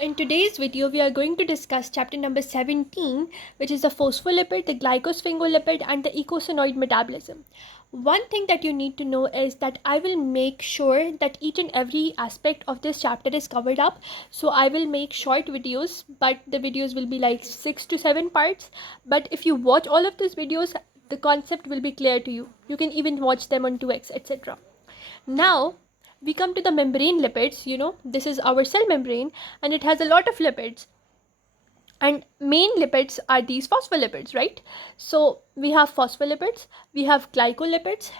In today's video, we are going to discuss chapter number 17, which is the phospholipid, the glycosphingolipid, and the eicosanoid metabolism. One thing that you need to know is that I will make sure that each and every aspect of this chapter is covered up. So I will make short videos, but the videos will be like 6 to 7 parts. But if you watch all of these videos, the concept will be clear to you. You can even watch them on 2x, etc. Now, we come to the membrane lipids. This is our cell membrane and it has a lot of lipids, and main lipids are these phospholipids, right? So we have phospholipids, we have glycolipids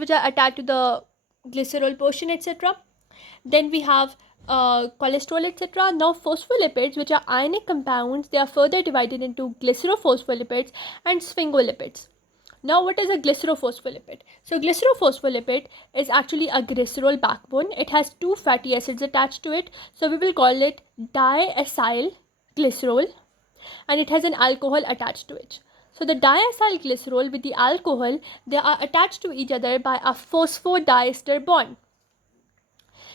which are attached to the glycerol portion, etc. Then we have cholesterol, etc. Now phospholipids, which are ionic compounds, they are further divided into glycerophospholipids and sphingolipids. Now, what is a glycerophospholipid? So, glycerophospholipid is actually a glycerol backbone. It has two fatty acids attached to it. So, we will call it diacyl glycerol, and it has an alcohol attached to it. So, the diacyl glycerol with the alcohol, they are attached to each other by a phosphodiester bond.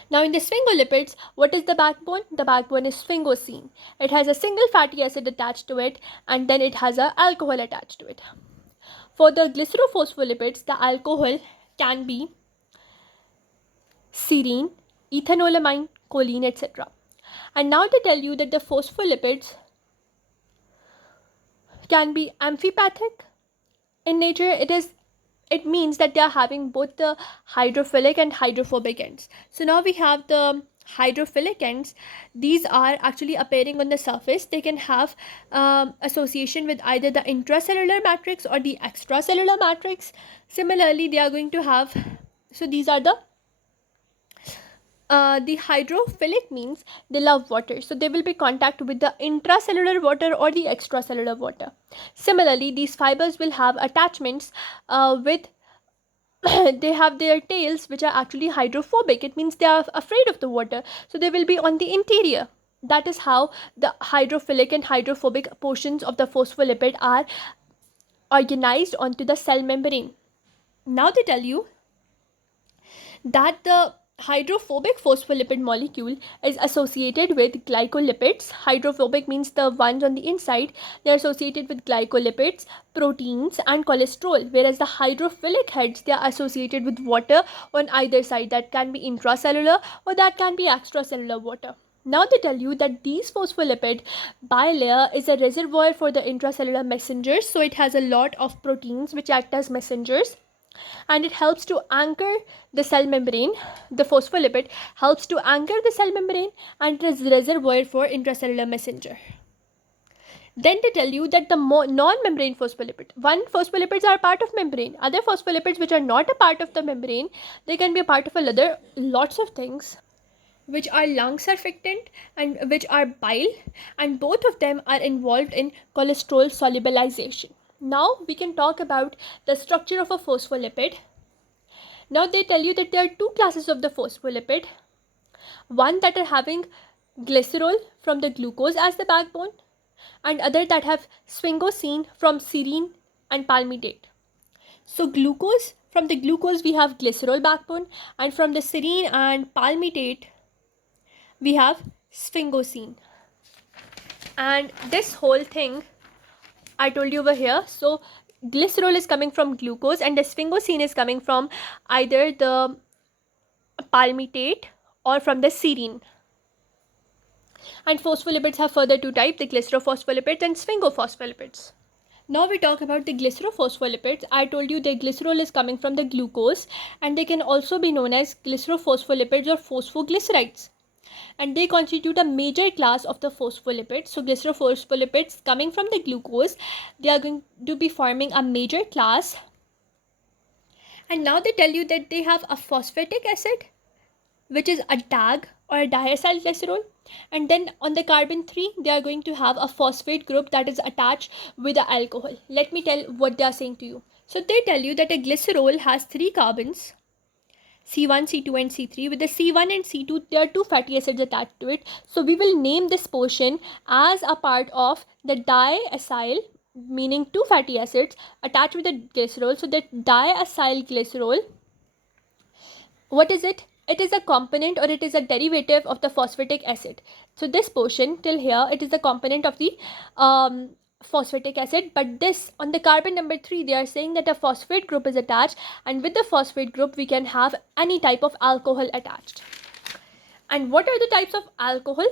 Now, in the sphingolipids, what is the backbone? The backbone is sphingosine. It has a single fatty acid attached to it, and then it has an alcohol attached to it. For the glycerophospholipids, the alcohol can be serine, ethanolamine, choline, etc. And now they tell you that the phospholipids can be amphipathic in nature. It means that they are having both the hydrophilic and hydrophobic ends. So now we have the hydrophilic ends. These are actually appearing on the surface. They can have association with either the intracellular matrix or the extracellular matrix. Similarly, they are going to have, so these are the hydrophilic means they love water, so they will be contact with the intracellular water or the extracellular water. Similarly, these fibers will have attachments with they have their tails which are actually hydrophobic. It means they are afraid of the water, so they will be on the interior. That is how the hydrophilic and hydrophobic portions of the phospholipid are organized onto the cell membrane. Now they tell you that the hydrophobic phospholipid molecule is associated with glycolipids. Hydrophobic means the ones on the inside. They are associated with glycolipids, proteins, and cholesterol, whereas the hydrophilic heads, they are associated with water on either side. That can be intracellular or that can be extracellular water. Now they tell you that these phospholipid bilayer is a reservoir for the intracellular messengers. So it has a lot of proteins which act as messengers, and it helps to anchor the cell membrane. The phospholipid helps to anchor the cell membrane, and it is a reservoir for intracellular messenger. Then they tell you that the non-membrane phospholipid, one phospholipids are part of membrane, other phospholipids which are not a part of the membrane, they can be a part of another lots of things, which are lung surfactant and which are bile, and both of them are involved in cholesterol solubilization. Now we can talk about the structure of a phospholipid. Now they tell you that there are two classes of the phospholipid. One that are having glycerol from the glucose as the backbone, and other that have sphingosine from serine and palmitate. So glucose, from the glucose we have glycerol backbone, and from the serine and palmitate we have sphingosine. And this whole thing I told you over here. So glycerol is coming from glucose and the sphingosine is coming from either the palmitate or from the serine. And phospholipids have further two types, the glycerophospholipids and sphingophospholipids. Now we talk about the glycerophospholipids. I told you the glycerol is coming from the glucose, and they can also be known as glycerophospholipids or phosphoglycerides, and they constitute a major class of the phospholipids. So glycerophospholipids coming from the glucose, they are going to be forming a major class. And now they tell you that they have a phosphatic acid which is a DAG or a diacyl glycerol, and then on the carbon 3 they are going to have a phosphate group that is attached with the alcohol. Let me tell what they are saying to you. So they tell you that a glycerol has 3 carbons, C1, C2 and C3. With the C1 and C2, there are 2 fatty acids attached to it. So we will name this portion as a part of the diacyl, meaning 2 fatty acids attached with the glycerol. So that diacyl glycerol, what is it? it is a component or it is a derivative of the phosphatic acid. So this portion till here, it is the component of the phosphatic acid, but this on the carbon number 3 they are saying that a phosphate group is attached, and with the phosphate group we can have any type of alcohol attached. And what are the types of alcohol?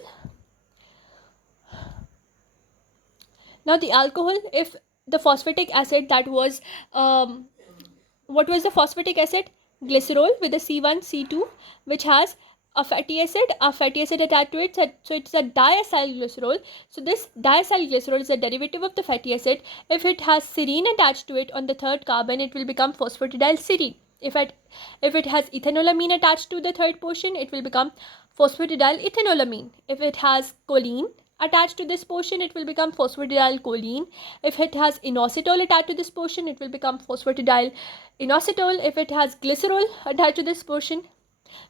Now the alcohol, if the phosphatic acid that was what was the phosphatic acid? Glycerol with a C1, C2, which has a fatty acid attached to it. So it's a diacylglycerol. So this diacylglycerol is a derivative of the fatty acid. If it has serine attached to it on the third carbon, it will become phosphatidylserine. If it has ethanolamine attached to the third portion, it will become phosphatidylethanolamine. If it has choline attached to this portion, it will become phosphatidylcholine. If it has inositol attached to this portion, it will become phosphatidylinositol. If it has glycerol attached to this portion,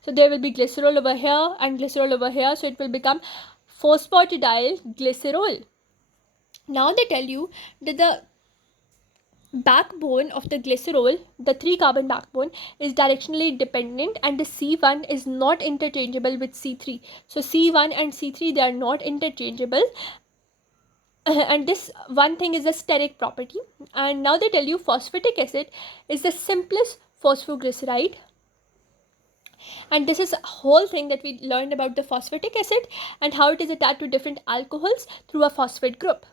so there will be glycerol over here and glycerol over here, so it will become phosphatidylglycerol. Now they tell you that the backbone of the glycerol, the 3 carbon backbone, is directionally dependent, and the C1 is not interchangeable with C3. So C1 and C3, they are not interchangeable. And this one thing is a steric property. And now they tell you phosphatic acid is the simplest phosphoglyceride. And this is a whole thing that we learned about the phosphatic acid and how it is attached to different alcohols through a phosphate group.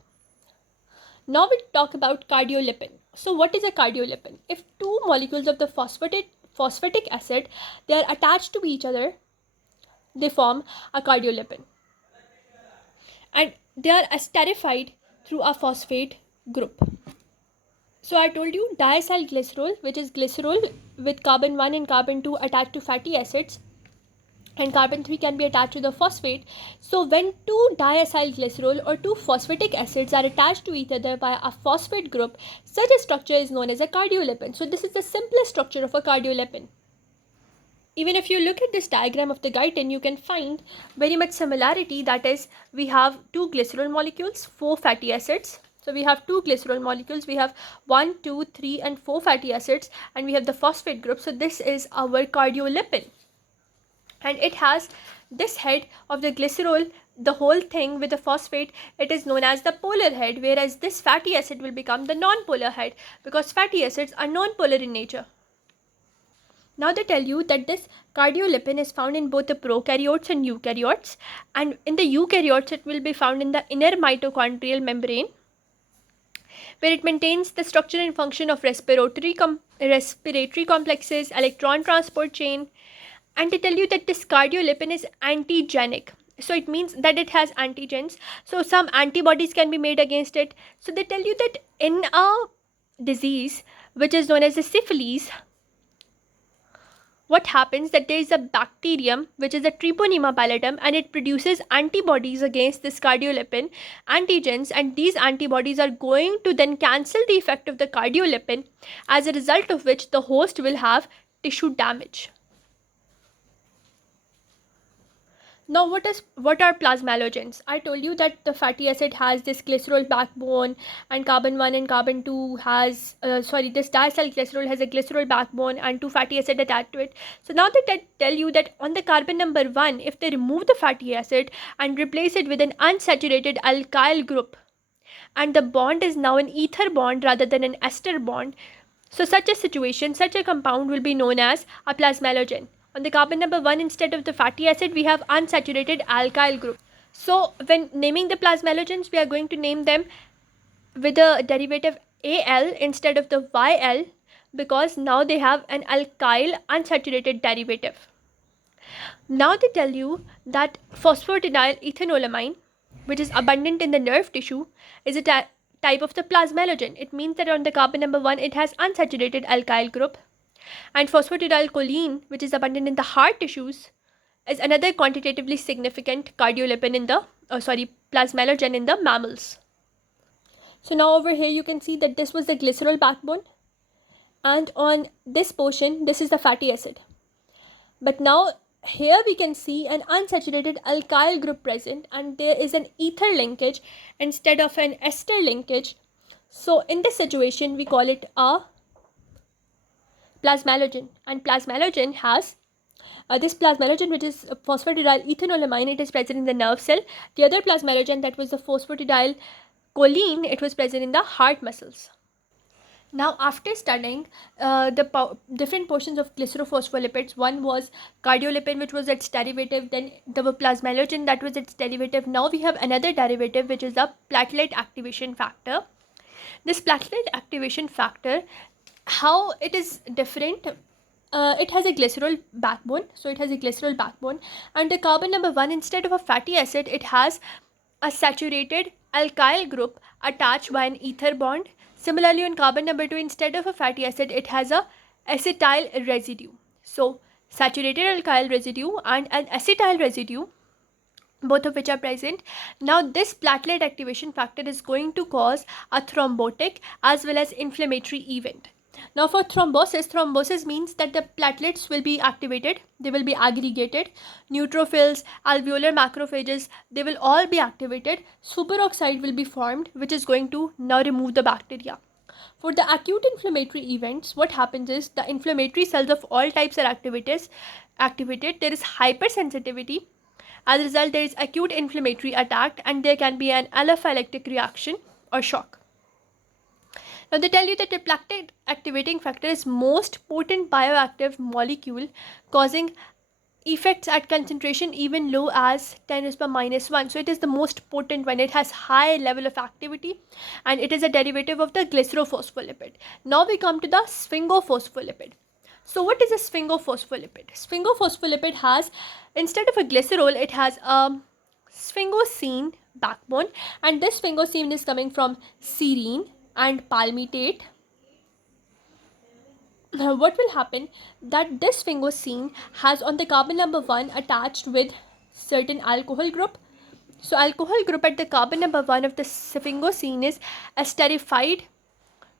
Now we talk about cardiolipin. So what is a cardiolipin? If two molecules of the phosphatic acid, they are attached to each other, they form a cardiolipin. And they are esterified through a phosphate group. So I told you diacylglycerol, which is glycerol with carbon 1 and carbon 2 attached to fatty acids, and carbon 3 can be attached to the phosphate. So when two diacylglycerol or two phosphatic acids are attached to each other by a phosphate group, such a structure is known as a cardiolipin. So this is the simplest structure of a cardiolipin. Even if you look at this diagram of the glycan, you can find very much similarity. That is, we have two glycerol molecules, 4 fatty acids. So we have two glycerol molecules, we have 1, 2, 3 and 4 fatty acids, and we have the phosphate group. So this is our cardiolipin. And it has this head of the glycerol, the whole thing with the phosphate, it is known as the polar head, whereas this fatty acid will become the non-polar head, because fatty acids are non-polar in nature. Now they tell you that this cardiolipin is found in both the prokaryotes and eukaryotes, and in the eukaryotes it will be found in the inner mitochondrial membrane, where it maintains the structure and function of respiratory complexes, electron transport chain. And they tell you that this cardiolipin is antigenic. So it means that it has antigens. So some antibodies can be made against it. So they tell you that in a disease which is known as the syphilis, what happens that there is a bacterium which is a Treponema pallidum, and it produces antibodies against this cardiolipin antigens, and these antibodies are going to then cancel the effect of the cardiolipin, as a result of which the host will have tissue damage. Now what are plasmalogens? I told you that the fatty acid has this glycerol backbone, and carbon 1 and carbon 2 has this diacylglycerol has a glycerol backbone and 2 fatty acid attached to it. So now they tell you that on the carbon number 1, if they remove the fatty acid and replace it with an unsaturated alkyl group, and the bond is now an ether bond rather than an ester bond, so such a compound will be known as a plasmalogen. On the carbon number 1, instead of the fatty acid, we have unsaturated alkyl group. So when naming the plasmalogens, we are going to name them with the derivative Al instead of the Yl, because now they have an alkyl unsaturated derivative. Now they tell you that phosphatidylethanolamine, which is abundant in the nerve tissue, is a type of the plasmalogen. It means that on the carbon number 1, it has unsaturated alkyl group. And phosphatidylcholine, which is abundant in the heart tissues, is another quantitatively significant cardiolipin in the plasmalogen in the mammals. So now over here you can see that this was the glycerol backbone, and on this portion this is the fatty acid. But now here we can see an unsaturated alkyl group present, and there is an ether linkage instead of an ester linkage. So in this situation we call it a plasmalogen, and plasmalogen has This plasmalogen, which is phosphatidyl ethanolamine, it is present in the nerve cell. The other plasmalogen, that was the phosphatidyl choline, it was present in the heart muscles. Now, after studying the different portions of glycerophospholipids, one was cardiolipin, which was its derivative, then there were plasmalogen, that was its derivative. Now we have another derivative, which is the platelet activation factor. This platelet activation factor, how it is different, it has a glycerol backbone. So it has a glycerol backbone, and the carbon number 1, instead of a fatty acid, it has a saturated alkyl group attached by an ether bond. Similarly, on carbon number 2, instead of a fatty acid, it has a acetyl residue. So saturated alkyl residue and an acetyl residue, both of which are present. Now this platelet activation factor is going to cause a thrombotic as well as inflammatory event. Now for thrombosis means that the platelets will be activated, they will be aggregated, neutrophils, alveolar macrophages, they will all be activated, superoxide will be formed, which is going to now remove the bacteria. For the acute inflammatory events, what happens is the inflammatory cells of all types are activated, there is hypersensitivity. As a result, there is acute inflammatory attack and there can be an anaphylactic reaction or shock. Now they tell you that the platelet activating factor is most potent bioactive molecule, causing effects at concentration even low as 10 is per minus 1. So it is the most potent one. It has high level of activity and it is a derivative of the glycerophospholipid. Now we come to the sphingophospholipid. So what is a sphingophospholipid? Sphingophospholipid has, instead of a glycerol, it has a sphingosine backbone, and this sphingosine is coming from serine and palmitate. What will happen, that this sphingosine has on the carbon number 1 attached with certain alcohol group. So alcohol group at the carbon number 1 of the sphingosine is esterified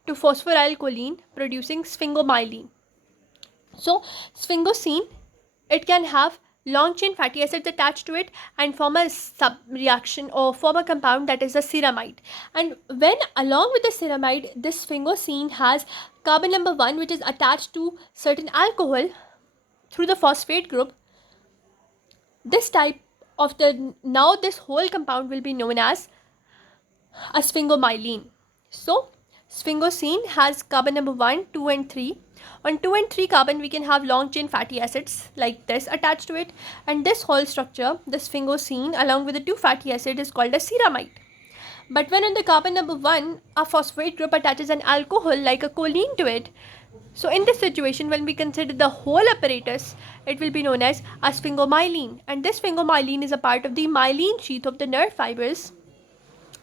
to phosphorylcholine, producing sphingomyelin. So sphingosine, it can have long chain fatty acids attached to it and form a sub reaction or form a compound, that is a ceramide. And when along with the ceramide, this sphingosine has carbon number 1, which is attached to certain alcohol through the phosphate group, this type of now this whole compound will be known as a sphingomyelin. So sphingosine has carbon number 1, 2 and 3. On 2 and 3 carbon, we can have long chain fatty acids like this attached to it, and this whole structure, the sphingosine along with the 2 fatty acid, is called a ceramide. But when on the carbon number 1, a phosphate group attaches an alcohol like a choline to it, so in this situation, when we consider the whole apparatus, it will be known as a sphingomyelin, and this sphingomyelin is a part of the myelin sheath of the nerve fibers.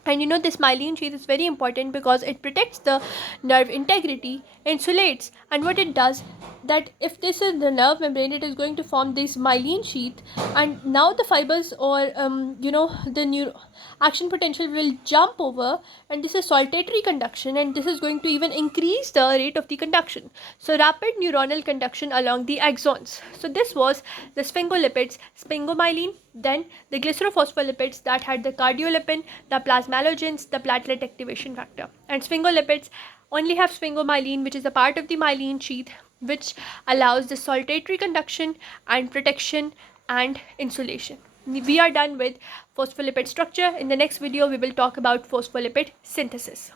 And you know, this myelin sheath is very important because it protects the nerve integrity, insulates, and what it does, that if this is the nerve membrane, it is going to form this myelin sheath, and now the fibers or the action potential will jump over, and this is saltatory conduction, and this is going to even increase the rate of the conduction. So rapid neuronal conduction along the axons. So this was the sphingolipids, sphingomyelin, then the glycerophospholipids that had the cardiolipin, the plasmalogens, the platelet activation factor. And sphingolipids only have sphingomyelin, which is a part of the myelin sheath, which allows the saltatory conduction and protection and insulation. We are done with phospholipid structure. In the next video, we will talk about phospholipid synthesis.